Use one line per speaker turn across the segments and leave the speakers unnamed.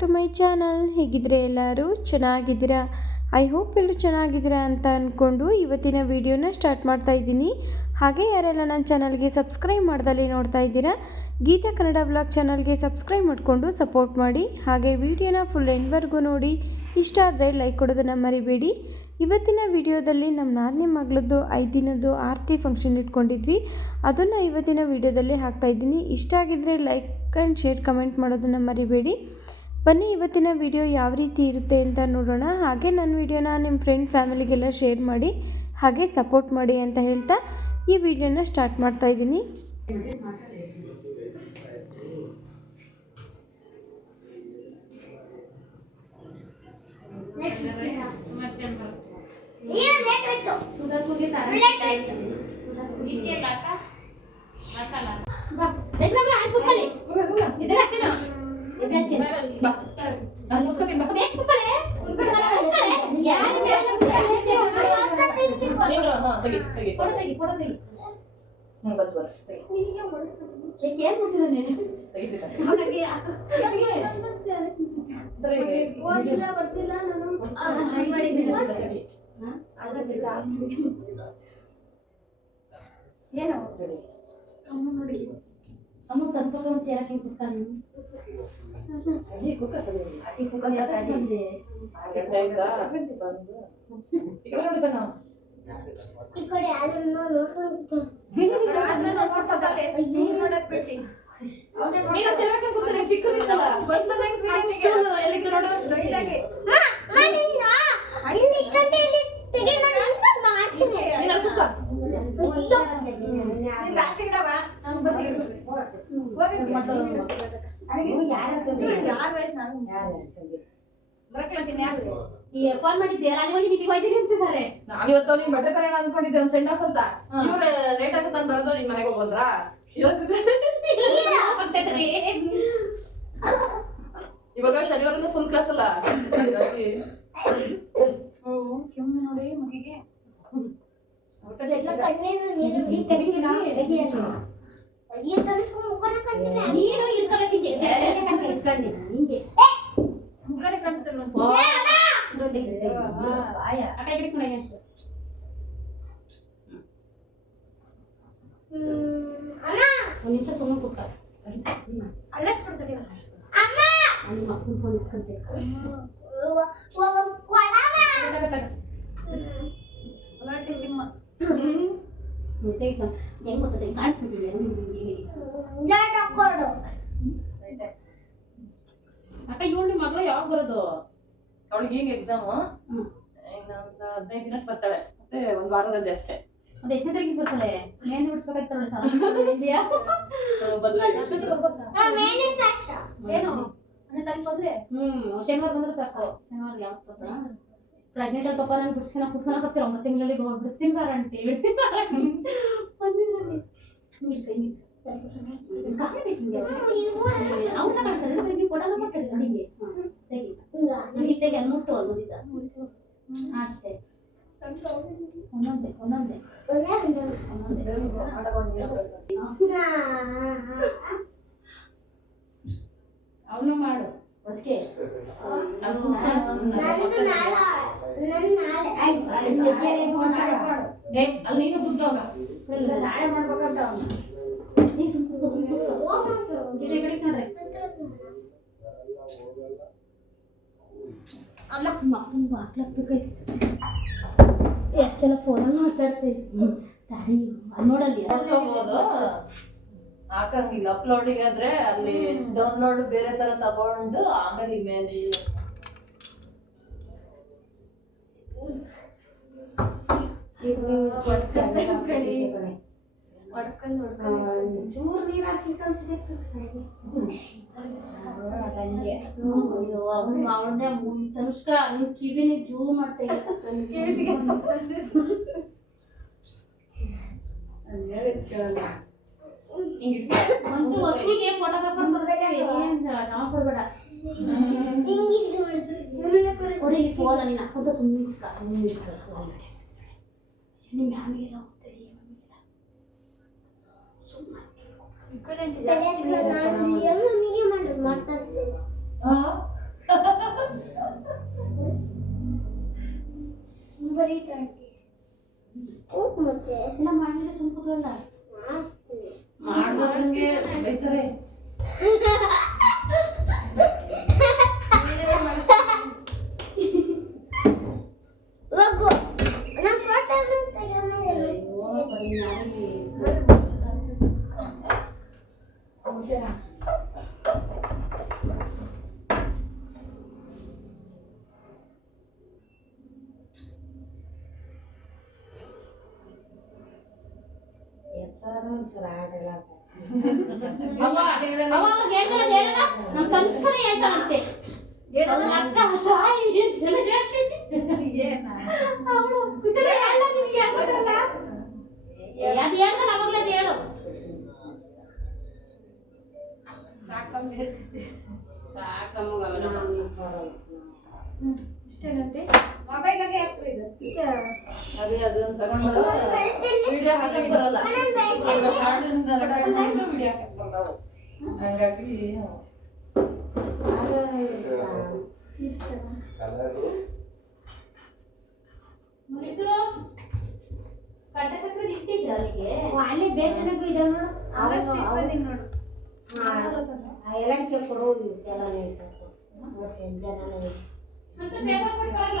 To my channel ಹೇಗಿದ್ರೆ ಎಲ್ಲರೂ ಚೆನ್ನಾಗಿದ್ದೀರಾ? ಐ ಹೋಪ್ ಎಲ್ಲರೂ ಚೆನ್ನಾಗಿದ್ದೀರಾ ಅಂತ ಅಂದ್ಕೊಂಡು ಇವತ್ತಿನ ವಿಡಿಯೋನ ಸ್ಟಾರ್ಟ್ ಮಾಡ್ತಾ ಇದ್ದೀನಿ. ಹಾಗೆ ಯಾರೆಲ್ಲ ನನ್ನ ಚಾನಲ್ಗೆ ಸಬ್ಸ್ಕ್ರೈಬ್ ಮಾಡ್ದಲ್ಲಿ ನೋಡ್ತಾ ಇದ್ದೀರಾ, ಗೀತಾ ಕನ್ನಡ ಬ್ಲಾಗ್ ಚಾನಲ್ಗೆ ಸಬ್ಸ್ಕ್ರೈಬ್ ಮಾಡಿಕೊಂಡು ಸಪೋರ್ಟ್ ಮಾಡಿ. ಹಾಗೆ ವಿಡಿಯೋನ ಫುಲ್ ಎಂಡ್ವರೆಗೂ ನೋಡಿ. ಇಷ್ಟ ಆದರೆ ಲೈಕ್ ಕೊಡೋದನ್ನು ಮರಿಬೇಡಿ. ಇವತ್ತಿನ ವಿಡಿಯೋದಲ್ಲಿ ನಮ್ಮ ನಾದನೇ ಮಗಳದ್ದು ಐದು ದಿನದ್ದು ಆರತಿ ಫಂಕ್ಷನ್ ಇಟ್ಕೊಂಡಿದ್ವಿ. ಅದನ್ನು ಇವತ್ತಿನ ವಿಡಿಯೋದಲ್ಲಿ ಹಾಕ್ತಾ ಇದ್ದೀನಿ. ಇಷ್ಟ ಆಗಿದ್ದರೆ ಲೈಕ್ ಆ್ಯಂಡ್ ಶೇರ್ ಕಮೆಂಟ್ ಮಾಡೋದನ್ನು ಮರಿಬೇಡಿ. ಬನ್ನಿ ಇವತ್ತಿನ ವಿಡಿಯೋ ಯಾವ ರೀತಿ ಇರುತ್ತೆ ಅಂತ ನೋಡೋಣ. ಹಾಗೆ ನನ್ನ ವಿಡಿಯೋನ ನಿಮ್ಮ ಫ್ರೆಂಡ್ ಫ್ಯಾಮಿಲಿಗೆಲ್ಲ ಶೇರ್ ಮಾಡಿ ಹಾಗೆ ಸಪೋರ್ಟ್ ಮಾಡಿ ಅಂತ ಹೇಳ್ತಾ ಈ ವಿಡಿಯೋನ ಸ್ಟಾರ್ಟ್ ಮಾಡ್ತಾ ಇದ್ದೀನಿ.
ಏನು ಅಮ್ಮ ತಂದ್ಕೊಂಡು ಒಂದು ಚೇರ ಹಾಕಿ ಕುತ್ಕೊಂಡು
ఇక్కడ నేను చెరకే కూతురు సిక్కు నింతలా కొంచెం స్టూల్ ఎలికి రోడ్ ఇలాగే.
మా
మా నిన్న అడి ఇక్కడ తెగి నన్ను మార్చి
నేను
కుక్క
నేను
రాచిడవా
ఓ
మట
అరే యార్ యార్ యార్
ಫೋನ್ ಮಾಡಿದ್ದೆ ಅಲ್ಲಿ ಹೋಗಿ ನಿಮಗೆ ಹೋಯ್ತೀನಿ ಅಂತಿದ್ದಾರೆ.
ನಾನು ಇವತ್ತು ಅವ್ನಿಗೆ ಬಟ್ಟೆ ತರೋಣ ಅನ್ಕೊಂಡಿದ್ದೆ ಸೆಂಡ್ ಆಫ್ ಅಂತ ಇವ್ರೆ ಲೇಟ್ ಆಗುತ್ತೆ ಅಂತ ಬರೋದು ನಿಮ್ ಮನೆಗೆ ಹೋಗೋದ್ರಾ? ಇವಾಗ ಶನಿವಾರ ಫುಲ್ ಕ್ಲಾಸ್ ಅಲ್ಲ.
ನೀರು
ಇಟ್ಕೋಬೇಕಿದ್ದೆ. ಹಿಂಗೆ ಅಂತ.
ಅಣ್ಣ
ಒಂದ್ ನಿಮಿಷ ಸುಮ್ಮನೆ ಕೂತ ಅಲ್ಲಿ ಮಕ್ಕಳು ಫೋನ್ ಇಸ್ಕೊಂತ
ಕೊಡವ
ಹೆಂಗ್ ಗೊತ್ತದೆ ಕಾಣಿಸ್ಬಿಟ್ಟಿದೆ ಅಕ್ಕ ಇವಳು ನಿಮ್ಮ ಮಗಳು ಯಾವಾಗ ಬರೋದು?
ಅವಳಿಗೆ ಈಗ ಎಕ್ಸಾಮು. ಇನ್ನೊಂದು ಹದಿನೈದು ದಿನಕ್ಕೆ ಬರ್ತಾಳೆ. ಮತ್ತೆ ಒಂದು ವಾರ ರಜೆ ಅಷ್ಟೇ.
ಅದು ಎಷ್ಟನೇ ತಾರೀಕಿಗೆ ಬರ್ತಾಳೆ? ಮೆಹಂದಿ ಏನು? ಹ್ಮ್ ಶನಿವಾರ ಬಂದ್ರೆ ಸಾಕು. ಶನಿವಾರ ಯಾವಾಗ ಬರ್ತಾಳ? ಪ್ರೆಗ್ನೆಂಟ್ ಅಲ್ಲಿ ಪಾಪ ನಂಗೆ ಬಿಡ್ಸ್ಕೊಳ ಕುತ್ಕೊಳ ಬರ್ತೀರ? ಒಂಬತ್ತು ತಿಂಗಳಿಗೆ ಹೋಗಿ ಬಿಡಿಸ್ತೀನಿ ಬಾರಂಟಿ ಬಿಡ್ತೀನಿ ಬಾರಂಟಿ ಅಷ್ಟೇ ಒಂದೊಂದೇ ಒಂದೊಂದೇ ಒಂದೊಂದೇ ಅವನು ಮಾಡು ಹೊಸ್ಕೆ
ಅಲ್ಲಿ ನೀನು
ನಾಳೆ ಮಾಡ್ಬೇಕಂತ ಅವನು ಮಕ್ಕಳು ಹಾಕ್ಲಾಕ್ಬೇಕಾಯ್ತು ಎಷ್ಟೆಲ್ಲ ಫೋನಲ್ಲಿ ತಾಡಿ ಅಲ್ಲಿ ನೋಡಲ್ಲಿ
ಹಾಕಂಗಿಲ್ಲ. ಅಪ್ಲೋಡಿಂಗ್ ಆದ್ರೆ ಅಲ್ಲಿ ಡೌನ್ಲೋಡ್ ಬೇರೆ ತರ ತಗೊಂಡು ಆಮೇಲೆ ಇಮೇಜ್
ಚೂರು ನೀರು ಹಾಕಿ
ಅವಳದೇ ತನುಷ್ಕ ನಿನ್ ಕಿವಿನೇ ಜೂ ಮಾಡ್ತಾ ಒಂದು ಹೊತ್ತಿಗೆ ಫೋಟೋಗ್ರಾಫರ್ ಬರ್ತೀವಿ ಏನ್ ನಾವು ಕೊಡ್ಬೇಡ. ಕೊಡಿ ಫೋನ್ ನೀನು ಹಾಕೊಂತ ಸುಮ್ಮನೆ ಸುಮ್ಮನೆ ನಿಮ್ಮ ಮ್ಯಾಮಿಗೆಲ್ಲ ಹೋಗ್ತದೆ
ನಾನು ಮಾಡ್ತಾ ಇದ್ದೆ ಬರೀತಾಂಟಿ ಹೋಗ್ ಮತ್ತೆ?
ಎಲ್ಲ ಮಾಡಿದ್ರೆ ಸುಮ್ಮ ಕೂತ್ಕೊಳ್ಳ ಅವ ಅವ ಹೇಳ್ತಾಳೆ ಹೇಳದ ನಮ್ಮ ಕನ್ಸ್ಕರ ಹೇಳ್ತಾಳಂತೆ. ಅವ್ಳ ಅಕ್ಕ ತಾಯಿ ಅಂತ ಹೇಳ್ತೀನಿ. ಅವ್ಳು ಕುಚಲ ಹೇಳ ನಿನ್ಗೆ ಹೇಳ್ಕೊಡಲ್ಲ. ಏ, ಅದ್ ಹೇಳ್ತಾನೆ ಅವಾಗ್ಲೇ ಅದ್ ಹೇಳು. ಸಾಕಮ್ಮ
ಇಷ್ಟೇನಂತೆ?
ಅದೇ ಅದನ್ನ ತಗೊಂಡು ವಿಡಿಯೋ ಹಾಕಕ್ ಬರಲ್ಲ. ಹಾಡಿಂದ ವಿಡಿಯೋ ಹಾಕಕ್ ಬರಲ್ಲ ಹಂಗಾಗಿ
ಅಲ್ಲಿ ಬೇಸನಕ್ಕೂ ಇದೆ ನೋಡು. ಎಲ್ಲಕ್ಕೆ ಕೊಡೋದು ಎಲ್ಲ ನೀಡ್ಬೇಕು ಮತ್ತೆ ಜನ
ಅಂತ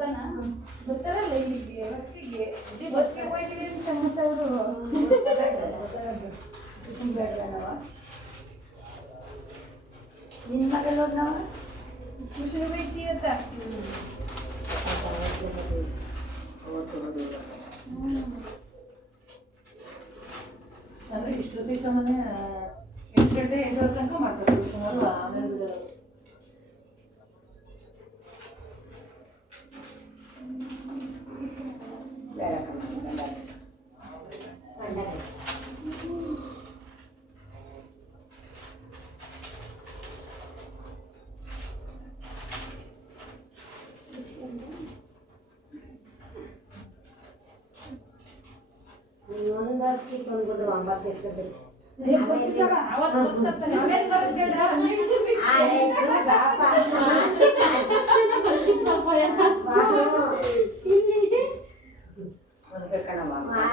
ಕೊಟ್ಟು
ಬರ್ತಾರಲ್ಲ ಬಸ್ಸಿಗೆ ಬಸ್ಗೆ ಹೋಯ್ತೀವಿ ಅಂತ ಮತ್ತೆ ಅವರು ಬೇಡವನವ ನಿನ್ನ ಮಗಲ್ ಹೋದ್ನವ ಖುಷಿ
ಅಂದ್ರೆ ಇಷ್ಟೊತ್ತಿಗೆ ಸಾಮಾನ್ಯ ಎಂಟು ಗಂಟೆ ಎಂಟು ತನಕ ಮಾಡ್ತಾರೆ, ಸುಮಾರು ಆಮೇಲೆ
ಇನ್ನೊಂದು ವರ್ಷಕ್ಕೆ ತಂದ್ಬಿಟ್ರು ಒಂಬತ್ತು ಹೆಸರು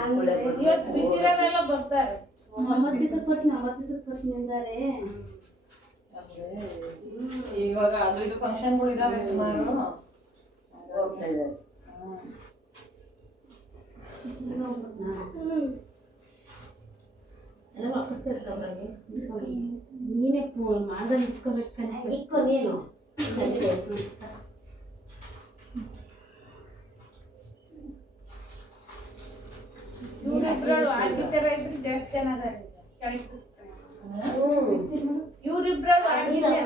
ಇವತ್ತು ಬಿದ್ದಿರೋರೆಲ್ಲ ಬರ್ತಾರೆ
ಒಂಬತ್ತು ದಿವಸ ಕೊಟ್ಟು ಒಂಬತ್ತು ದಿವಸ ಕೊಟ್ಟು ನಿಂದಾರೆ
ಇವಾಗ ಅದು ಇದು ಫಂಕ್ಷನ್ಗಳು ಇದಾವೆ ಸುಮಾರು.
ಎಲ್ಲ ವಾಪಸ್ ತರ್ತಾವ್ರಾಗೆ ನೀನೇ ಫೋನ್ ಮಾಡ್ದೆ ಇಟ್ಕೋಬೇಕು
ಇಕ್ಕು ನೀನು.
ಇವ್ರಿಬ್ರಳು ಆಗಿತರ ಇಬ್ರು ಜಾಸ್ತಿ ಜನ ಅದಾರೆ
ಹ್ಮ್
ಇವ್ರಿಬ್ರಳು ಆಗಿದ್ದಾರೆ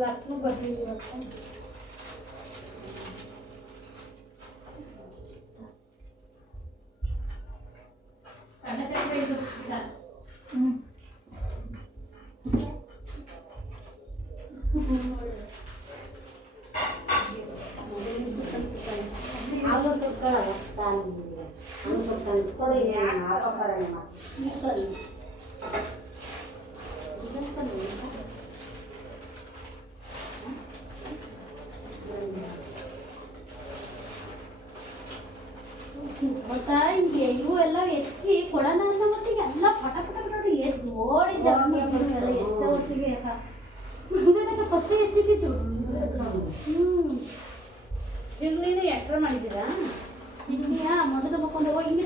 ಲಕ್ಷ್ಮ ಬರ್ತೀವಿ ಇವತ್ತು
ಕಡ್ಡೆ
ಕೊಡಿ
ಹಿಂಗೆ ಇವು ಎಲ್ಲ ಹೆಚ್ಚಿ ಕೊಡೋಣ ಅಂತ ಮಟ್ಟಿಗೆ ಎಲ್ಲ ಪಟ ಪಟ ನೋಡಿ ಎಷ್ಟು ಓಡಿದ್ದೆ ಹೆಚ್ಚ ಹೊತ್ತಿಗೆ ಫಸ್ಟ್ ಎತ್ತಿಟ್ಟಿತ್ತು ಹ್ಮ್. ಈಗ ನೀನು ಎಕ್ಸ್ಟ್ರಾ ಮಾಡಿದ್ದೀರಾ? ಹಿಂಗೆಯಾ ಮೊದಲು ಹೋಗಿ ಹಿಂಗೆ